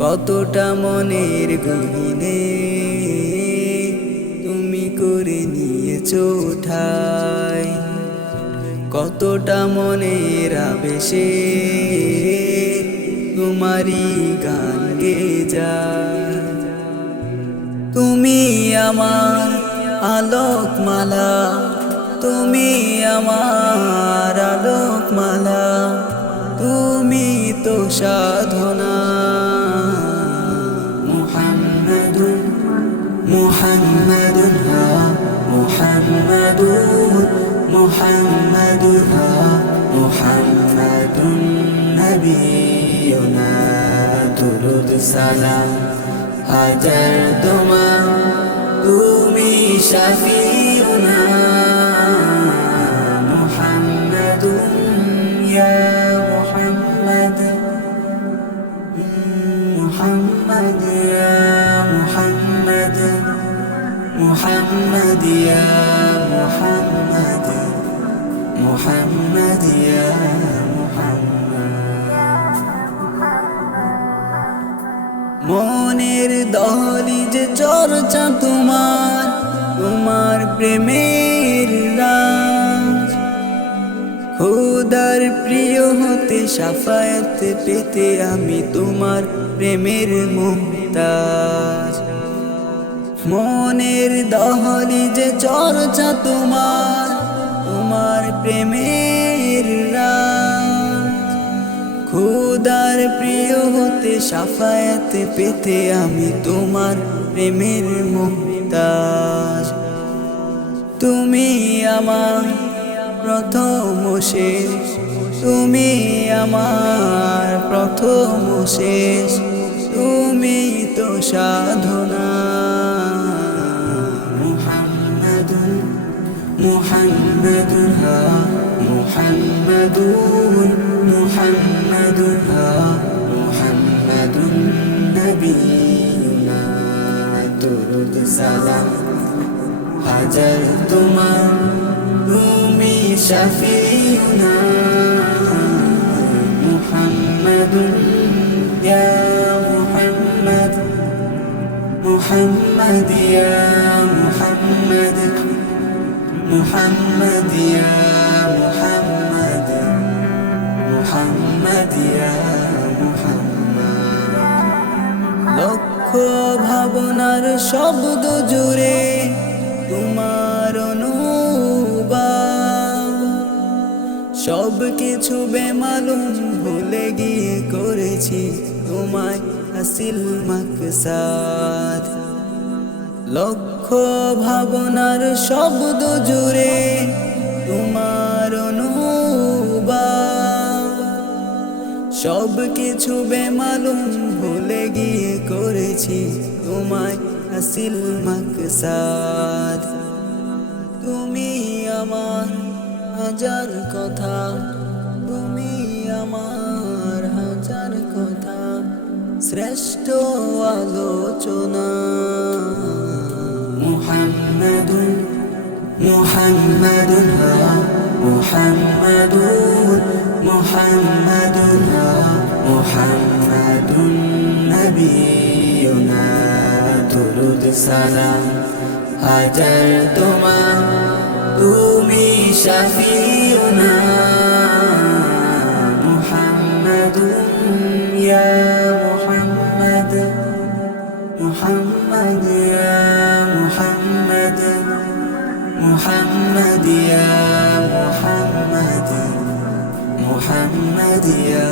কতটা মনের গহীনে তুমি করে নিয়েছো ঠাই, কতটা মনের আবেশে তোমারই গান গেয়ে যায়। তুমি আমার আলোকমালা, তুমি আমার আলোকমালা, তুমি তো সাধনা। মুহাম্মাদুন মুহাম্মাদুন হা মুহাম্মাদুন মুহাম্মাদুন হা মুহাম্মাদুন নবিয়ুনা দুরুদ সালাম হাজার তোমার, তুমি শাফিউনা। মুহাম্মাদুন ইয়া মুহাম্মাদ, মুহাম্মাদ ইয়া মুহাম্মাদ, মুহাম্মাদ ইয়া মুহাম্মাদ, মুহাম্মাদ ইয়া মনের দহলিজে চর্চা তোমার, তোমার প্রেমের রাজ। খোদার প্রিয় হতে শাফায়াত পেতে আমি তোমার প্রেমের মুহতাজ। মনের দহলিজে চর্চা তোমার, তোমার প্রেমের রাজ। খোদার প্রিয় হতে শাফায়াত পেতে আমি তোমার প্রেমের মুহতাজ। তুমি আমার প্রথম শেষ, তুমি আমার প্রথম শেষ, তুমি তো সাধনা। মুহাম্মাদুন মুহাম্মাদুন হা মুহাম্মাদুন মুহাম্মাদুন হা মুহাম্মাদুন নবিয়ুনা দুরুদ সালাম হাজার তোমার, তুমি শাফিউনা। মুহাম্মাদুন ইয়া মুহাম্মাদ, মুহাম্মাদ ইয়া মুহাম্মাদ, মুহাম্মাদ ইয়া মুহাম্মাদ, মুহাম্মাদ ইয়া মুহাম্মাদ। লক্ষ ভাবনার শব্দ জুড়ে তোমার অনুবাদ, সব কিছু বেমালুম ভুলে গিয়ে করেছি তোমায় হাসিল মাকসাদ। লক্ষ ভাবনার শব্দ জুড়ে তোমার অনুবাদ, সব কিছু বেমালুম ভুলে গিয়ে করেছি তোমায় হাসিল মাকসাদ। তুমি আমার হাজার কথা, তুমি আমার হাজার কথা, শ্রেষ্ঠ আলোচনা। মুহাম্মাদুন মুহাম্মাদুন হা মুহাম্মাদুন মুহাম্মাদুন হা মুহাম্মাদুন নবিয়ুনা দুরুদ সালাম হাজার তোমার, তুমি শাফিউনা। মুহাম্মাদুন ইয়া মুহাম্মাদ, মুহাম্মাদ ইয়া মুহাম্মাদ, মুহাম্মাদ ইয়া মুহাম্মাদ, মুহাম্মাদ ইয়া